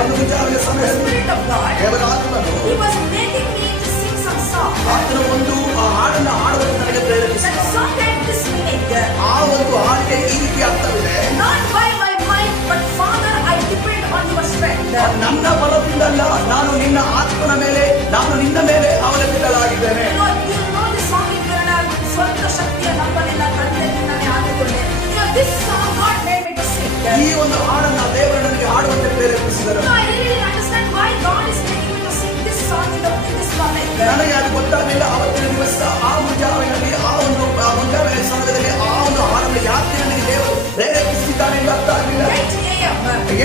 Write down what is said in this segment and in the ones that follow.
ಒಂದು ಮುಂಜಾವಿನ the ಸಮಯದಲ್ಲಿ Spirit of God, ದೇವರ ಆತ್ಮನು He was making me to sing some song. ಆತನು ಒಂದು ಹಾಡನ್ನು ಹಾಡುವಂತೆ ನನಗೆ That ಪ್ರೇರೇಪಿಸಿದ. song had this meaning. ಆ ಒಂದು ಹಾಡಿಗೆ ಈ ರೀತಿ ಅರ್ಥವಿದೆ. Not by my might, but Father, I depend on your strength. ನನ್ನ ಬಲದಿಂದಲ್ಲ, ನಾನು ನಿನ್ನ ಆತ್ಮನ ಮೇಲೆ, ನಾನು ನಿನ್ನ ಮೇಲೆ ಅವಲಂಬಿತಳಾಗಿದ್ದೇನೆ. You know this song in Kannada, ಸ್ವಂತ ಶಕ್ತಿಯ ನಂಬಲಿಲ್ಲ ತಂದೆ ನಿನ್ನನ್ನೇ ಆದುಕೊಂಡೆ. This song God made me to sing. ಈ ಒಂದು ಹಾಡನ್ನು ದೇವರು ನನಗೆ ಹಾಡುವಂತೆ ಪ್ರೇರೇಪಿಸಿದರು. I really didn't understand why God is making me to sing this song in this moment. ನನಗೆ ಅದು ಗೊತ್ತಾಗಲಿಲ್ಲ. ಅವತ್ತಿನ ದಿವಸ ಆ ಮುಂಜಾವಿನಲ್ಲಿ, ಆ ಒಂದು ಮುಂಜಾವಿನ ಸಮಯದಲ್ಲಿ ಆ ಒಂದು ಹಾಡನ್ನು ಯಾಕೆ ನನಗೆ ದೇವರು ಪ್ರೇರೇಪಿಸಿದ್ದಾನೆ ಎಂದು ಅರ್ಥ ಆಗಲಿಲ್ಲ. 8 a.m.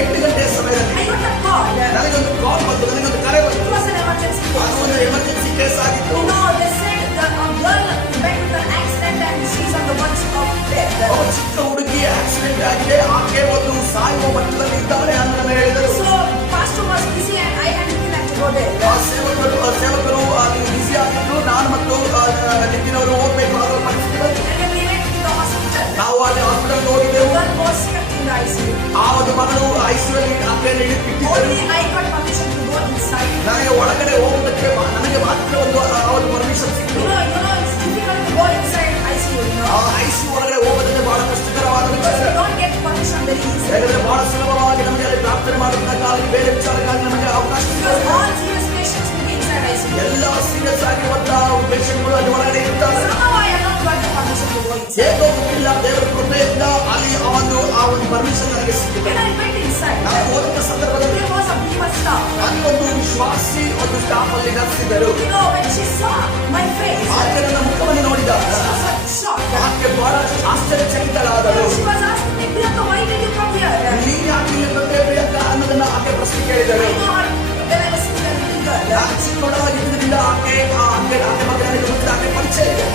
8 ಗಂಟೆಯ ಸಮಯದಲ್ಲಿ I got a call. ನನಗೊಂದು ಕಾಲ್ ಬಂತು, ನನಗೊಂದು ಕರೆ ಬಂತು. It was an emergency ಅದು call. ಒಂದು ಎಮರ್ಜೆನ್ಸಿ ಕೇಸ್ ಆಗಿತ್ತು. They said that a girl met with an accident and she's on the verge of death. ಒಬ್ಬ ಚಿಕ್ಕ ಹುಡುಗಿ ಆಕ್ಸಿಡೆಂಟ್ ಆಗಿದೆ, ಆಕೆ ಒಂದು ಸಾಯುವ ಮಟ್ಟದಲ್ಲಿ ಇದ್ದಾಳೆ ಅಂತ ನನಗೆ ಹೇಳಿದರು. So pastor was busy and I had to go there. ಆ ಸೇವಕರು ಬಿಸಿ ಆಗಿದ್ರು. ನಾನು ಮತ್ತು ನಿತಿನವರು ಹೋಗ್ಬೇಕಾದ ಪರಿಸ್ಥಿತಿ ಬಂತು. And then we went to the hospital. ನಾವು ಅಲ್ಲಿ ಹಾಸ್ಪಿಟಲ್ The ಹೋಗಿದ್ದೆವು. girl was kept in the ICU. ಆ ಒಂದು ಮಗಳು ಐಸಿಯುನಲ್ಲಿ ಆಕೆಯನ್ನು ಇಟ್ಟಿದ್ದರು. Only I got permission to go inside. ನನಗೆ ಒಳಗಡೆ ಹೋಗುವುದಕ್ಕೆ ನನಗೆ ಮಾತ್ರ ಒಂದು ಪರ್ಮಿಷನ್ ಸಿಕ್ತು. You know it's difficult to go inside ICU. ಆ ಐಸಿಯು ಒಳಗಡೆ ಹೋಗೋದಕ್ಕೆ ಬಹಳ ಕಷ್ಟಕರವಾದ ವಿಚಾರ. You don't get permission very easily. ಯಾಕಂದ್ರೆ ಬಹಳ ಸುಲಭವಾಗಿ ನಮಗೆ ಅಲ್ಲಿ ಪ್ರಾರ್ಥನೆ ಮಾಡುವುದಕ್ಕಾಗಿ, ಬೇರೆ ವಿಚಾರಕ್ಕಾಗಿ ನಮಗೆ ಅವಕಾಶ Because ಸಿಗುತ್ತೆ. all serious patients will be inside ICU. ಎಲ್ಲ ಸೀರಿಯಸ್ ಆಗಿರುವಂತಹ ಪೇಷಂಟ್ಗಳು ಅಲ್ಲಿ ಒಳಗಡೆ ಇರ್ತಾರೆ. Somehow I have not got the permission to go inside. ಹೇಗೋ ಗೊತ್ತಿಲ್ಲ, ದೇವರ ಕೃಪೆಯಿಂದ ಅಲ್ಲಿ ಆ ಒಂದು ಪರ್ಮಿಷನ್ ನನಗೆ ಸಿಕ್ಕಿದೆ. When I went inside, ನಾನು ಹೋದಂತ ಸಂದರ್ಭದಲ್ಲಿ there was a believer staff. ಅಲ್ಲಿ ಒಂದು ವಿಶ್ವಾಸಿ ಒಂದು ಸ್ಟಾಫ್ ಅಲ್ಲಿ ನರ್ಸಿದ್ದರು. You know, when she saw my face, ಆಕೆ ನನ್ನ ಮುಖವನ್ನು ನೋಡಿದಾಗ she was shocked. ಆಕೆ ಬಹಳ ಆಶ್ಚರ್ಯಚಕಿತಳಾದಳು. She was asking me, Priyanka, why did you come here? ನೀನು ಯಾಕೆ ಇಲ್ಲಿ ಬಂದೆ ಪ್ರಿಯಾಂಕಾ ಅನ್ನೋದನ್ನ ಆಕೆ ಪ್ರಶ್ನೆ ಕೇಳಿದಳು. I know her when I was still a little girl. ನಾನು ಚಿಕ್ಕವಳಾಗಿದ್ದರಿಂದ ಆಕೆ ಬಗ್ಗೆ ನನಗೆ ಗೊತ್ತಿಲ್ಲ, ಆಕೆ ಪರಿಚಯ ಇದೆ.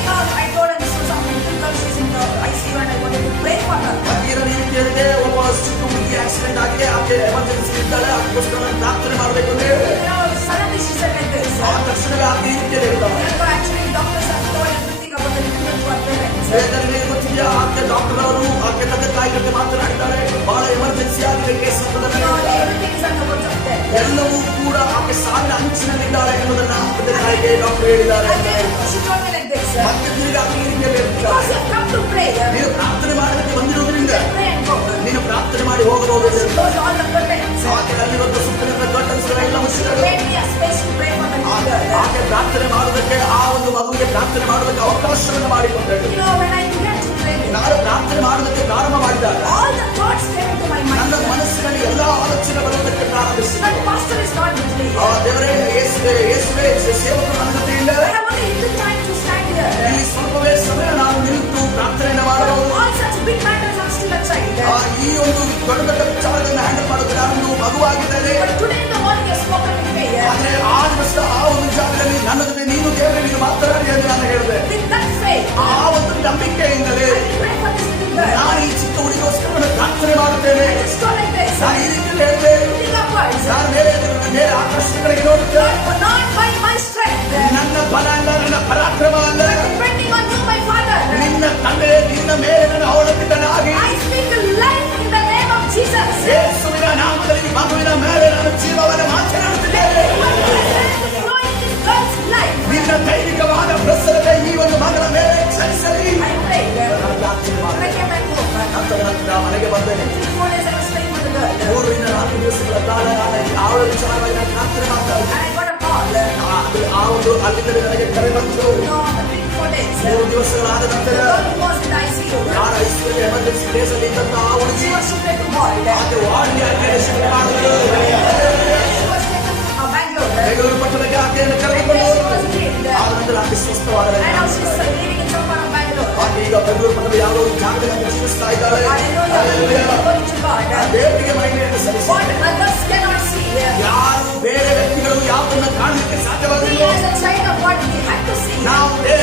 I told her this was a little girl, she's in the ICU and I wanted to pray for her. ಅದೇನು ನೀನು ಕೇಳಿದೆ, ಒಬ್ಬ ಚಿಕ್ಕ ಹುಡುಗಿ ಆಕ್ಸಿಡೆಂಟ್ ಆಗಿದೆ, ಆಕೆ ಎಮರ್ಜೆನ್ಸಿ ಇದ್ದಾಳೆ, ಅದಕ್ಕೋಸ್ಕರ ನಾನು ಪ್ರಾರ್ಥನೆ ಮಾಡಬೇಕು ಅಂತ ಹೇಳಿದೆ. You know, suddenly she said like this. ಆ ತಕ್ಷಣವೇ ಆಕೆ ಈ ರೀತಿಯಲ್ಲಿ ಹೇಳ್ತಾಳೆ. Priyanka, actually doctors have told everything about the little girl to her parents. ವೇದನೆ ಗೊತ್ತಿದೆಯಾ, ಆಕೆ ಡಾಕ್ಟರ್ ಅವರು ಆಕೆ ತಂದೆ ತಾಯಿ ಜೊತೆ ಮಾತನಾಡಿದ್ದಾರೆ. ಬಹಳ ಎಮರ್ಜೆನ್ಸಿ ಆಗಿದೆ ಕೇಸ್ ಅಂತ You know, everything is on the verge of death. ಎಲ್ಲವೂ ಕೂಡ ಆಕೆ ಸಾವಿನ ಅಂಚಿನಲ್ಲಿದ್ದಾಳೆ ಎನ್ನುವುದನ್ನ ತಂದೆ ತಾಯಿಗೆ ಡಾಕ್ಟರ್ ಹೇಳಿದ್ದಾರೆ. And then she told me like this. ಮತ್ತೆ ತಿರುಗಿ ಆಕೆ ಈ ರೀತಿಯಲ್ಲಿ ಹೇಳ್ತಿದ್ದಾಳೆ. Because you have come to pray. ನೀನು ಪ್ರಾರ್ಥನೆ ಮಾಡೋದಕ್ಕೆ ಬಂದಿರೋದ್ರಿಂದ Pray and go. ನೀನು ಪ್ರಾರ್ಥನೆ ಮಾಡಿ ಹೋಗಬಹುದು ಅಂತ ಹೇಳ್ತಾಳೆ. Close all the curtains. ಆಕೆ ಅಲ್ಲಿರುವಂತ ಸುತ್ತಲಿನ ಕರ್ಟನ್ಸ್ ಎಲ್ಲ ಮುಚ್ಚಿದಳು. Made me a space to pray for the little girl. ಆಕೆ ಪ್ರಾರ್ಥನೆ ಮಾಡುವುದಕ್ಕೆ, ಆ ಒಂದು ಮಗುವಿಗೆ ಪ್ರಾರ್ಥನೆ ಮಾಡುವುದಕ್ಕೆ ಅವಕಾಶವನ್ನು ಮಾಡಿಕೊಂಡಳು. You know, when I began to pray, ನಾನು ಪ್ರಾರ್ಥನೆ ಮಾಡುವುದಕ್ಕೆ ಪ್ರಾರಂಭ ಮಾಡಿದಾಗ all the thoughts came into my ನನ್ನ mind. ಮನಸ್ಸಿನಲ್ಲಿ ಎಲ್ಲಾ ಆಲೋಚನೆ ಬರುವುದಕ್ಕೆ ಪ್ರಾರಂಭಿಸಿದೆ. But pastor is not with me. ದೇವರೇ, ಯೇಸುವೇ ಸೇವಕರು ನನ್ನ ಜೊತೆ ಇಲ್ಲ. I have only little time to stand here. ಇಲ್ಲಿ ಸ್ವಲ್ಪವೇ ಸಮಯ ನಾನು ನಿಂತು ಪ್ರಾರ್ಥನೆಯನ್ನು ಮಾಡಬಹುದು. All such big matters, I'm still a child. ಈ ಒಂದು ದೊಡ್ಡ ದೊಡ್ಡ ವಿಚಾರಗಳನ್ನು ಹ್ಯಾಂಡಲ್ ಮಾಡೋದು ನಾನು ಮಗುವಾಗಿದ್ದೇನೆ. But today in the morning you have spoken with me. ಆದ್ರೆ ಆ ದಿವಸ ಆ ಒಂದು ಜಾಗದಲ್ಲಿ ನನ್ನ ಜೊತೆ ನೀನು ದೇವರೇ ನೀನು ಮಾತನಾಡಿ ಎಂದು ನಾನು ಹೇಳಿದೆ. With that faith, ಆ ಒಂದು ನಂಬಿಕೆಯಿಂದಲೇ I will pray for this little girl. ನಾನು ಈ ಚಿಕ್ಕ ಹುಡುಗಿಗೋಸ್ಕರ ನಾನು ಪ್ರಾರ್ಥನೆ ಮಾಡುತ್ತೇನೆ. I just go like this. ನಾನು ಈ ರೀತಿಯಲ್ಲಿ ಹೇಳಿದೆ. Looking upwards. ನಾನು ಮೇಲೆ ಆಕರ್ಷಣೆಗಳಿಗೆ ನೋಡುತ್ತೇನೆ. Not by my strength. ನನ್ನ ಬಲ ಅಲ್ಲ, ನನ್ನ ಪರಾಕ್ರಮ ಅಲ್ಲ, But depending on you, my Father. ನಿನ್ನ ತಂದೆ ನಿನ್ನ ಮೇಲೆ ನನ್ನ ಅವಲಂಬಿತನಾಗಿ I speak life in the name of Jesus. ಯೇಸುವಿನ ನಾಮದಲ್ಲಿ ಈ ಮಗುವಿನ ಮೇಲೆ ನಾನು ಜೀವವನ್ನು ಮಾತನಾಡುತ್ತಿದ್ದೇನೆ. Flowing this girl's life. ನಿನ್ನ ದೈವಿಕವಾದ ಪ್ರಸನ್ನತೆ ಈ ಒಂದು ಮಗಳ ಮೇಲೆ ಚಲಿಸಲಿ. I prayed. ನಾನು ಪ್ರಾರ್ಥನೆ When I ಮಾಡಿದೆ. came back home, ನಂತರ ಮನೆಗೆ ಬಂದೇನೆ. 3-4 days I was praying for the girl. 3-4 ದಿವಸಗಳ ಕಾಲ ನಾನು ಅವಳ ವಿಚಾರವಾಗಿ ನಾನು ಪ್ರಾರ್ಥನೆ ಮಾಡ್ತಾ ಇದ್ದೆ. And I got a call. ಆ ಒಂದು ಅಲ್ಲಿಂದ ನನಗೆ ಕರೆ ಬಂತು. No, after 3-4 days. 3 ದಿವಸಗಳಾದ The ನಂತರ girl who was in the ICU. ಯಾರ ಐಸಿಯು ಎಮರ್ಜೆನ್ಸಿ ಕೇಸಲ್ಲಿ ಇದ್ದಂತ ಆ ಹುಡುಗಿ She was shifted to ward. ಆಕೆ ವಾರ್ಡ್ಗೆ ಆಕೆಯನ್ನು ಶಿಫ್ಟ್ ಮಾಡಿದ್ರು. She was taken to Bangalore. Bengaluru ಪಟ್ಟಣಕ್ಕೆ ಆಕೆಯನ್ನು And ಕರೆದುಕೊಂಡು there she ಹೋದರು. was healed. ಆದ ನಂತರ ಆಕೆ ಸ್ವಸ್ಥವಾದರೆ And now she's living in some part of Bangalore. ಆಕೆ ಈಗ ಬೆಂಗಳೂರು ಪಟ್ಟಣದ ಯಾವುದೋ ಒಂದು ಜಾಗದಲ್ಲಿ ಜೀವಿಸ್ತಾ ಇದ್ದಾಳೆ. Hallelujah. Glory to God. ದೇವರಿಗೆ ಮಹಿಮೆಯನ್ನು ಸಲ್ಲಿಸಿ. What others cannot see. ಯಾರು ಬೇರೆ ವ್ಯಕ್ತಿಗಳು ಯಾವುದನ್ನು ಕಾಣಲಿಕ್ಕೆ We ಸಾಧ್ಯವಾಗಲಿಲ್ಲ, as a child of God, we have to see. ನಾವು ಬೇರೆ